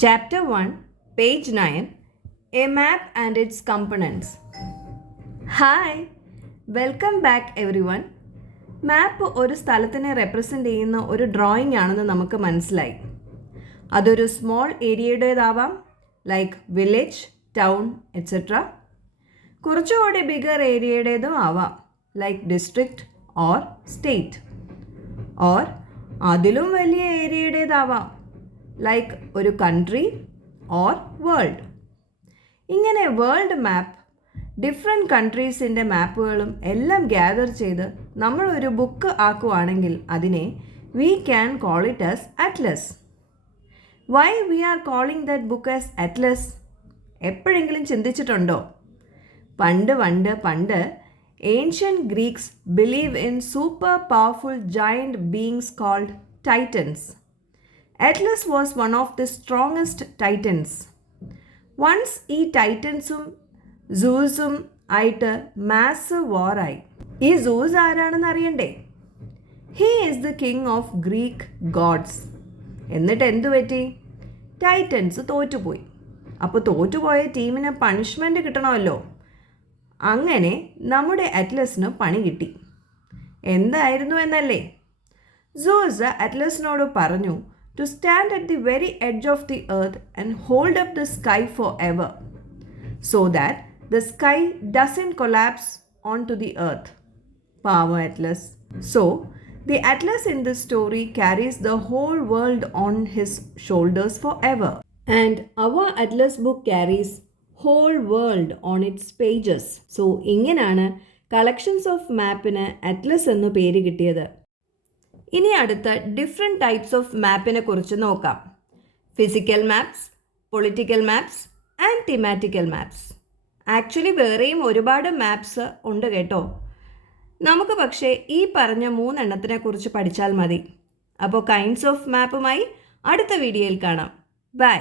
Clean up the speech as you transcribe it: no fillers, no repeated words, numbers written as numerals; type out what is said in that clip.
Chapter 1, Page 9, A Map and its Components. Hi, welcome back everyone. മാപ്പ് ഒരു സ്ഥലത്തിനെ represent ചെയ്യുന്ന ഒരു drawing ആണെന്ന് നമുക്ക് മനസ്സിലായി. അതൊരു സ്മോൾ ഏരിയയുടേതാവാം, ലൈക്ക് വില്ലേജ്, ടൗൺ എക്സെട്ര. കുറച്ചുകൂടി ബിഗർ ഏരിയയുടേതും ആവാം, like district or state. Or അതിലും വലിയ ഏരിയയുടേതാവാം, ലൈക്ക് ഒരു കൺട്രി ഓർ വേൾഡ്. ഇങ്ങനെ വേൾഡ് മാപ്പ്, ഡിഫറെൻറ്റ് കൺട്രീസിൻ്റെ മാപ്പുകളും എല്ലാം ഗ്യാദർ ചെയ്ത് നമ്മൾ ഒരു ബുക്ക് ആക്കുവാണെങ്കിൽ അതിനെ we can call it as atlas. Why we are calling that book as atlas? എപ്പോഴെങ്കിലും ചിന്തിച്ചിട്ടുണ്ടോ? പണ്ട് ancient Greeks believe in super powerful giant beings called Titans. Atlas was one of the strongest titans. Once ഈ ടൈറ്റൻസും സൂസും ആയിട്ട് massive വാറായി. ഈ Zeus ആരാണെന്ന് അറിയണ്ടേ? He is the king of Greek gods. എന്നിട്ട് എന്തു പറ്റി? ടൈറ്റൻസ് തോറ്റുപോയി. അപ്പോൾ തോറ്റുപോയ ടീമിന് പണിഷ്മെൻറ്റ് കിട്ടണമല്ലോ. അങ്ങനെ നമ്മുടെ അറ്റ്ലസിന് പണി കിട്ടി. എന്തായിരുന്നു എന്നല്ലേ? സൂസ് അറ്റ്ലസിനോട് പറഞ്ഞു to stand at the very edge of the earth and hold up the sky forever, so that the sky doesn't collapse onto the earth. Power Atlas. So, the Atlas in this story carries the whole world on his shoulders forever. And our Atlas book carries whole world on its pages. So, ഇങ്ങനെയാണ് collections of മാപ്പിന് Atlas എന്നു പേര് കിട്ടിയത്. ഇനി അടുത്ത different types of മാപ്പിനെ കുറിച്ച് നോക്കാം. Physical maps, political maps and thematical maps. Actually വേറെയും ഒരുപാട് മാപ്സ് ഉണ്ട് കേട്ടോ. നമുക്ക് പക്ഷേ ഈ പറഞ്ഞ 3 എണ്ണത്തിനെ കുറിച്ച് പഠിച്ചാൽ മതി. അപ്പോൾ കൈൻഡ്സ് ഓഫ് മാപ്പുമായി അടുത്ത വീഡിയോയിൽ കാണാം. ബൈ.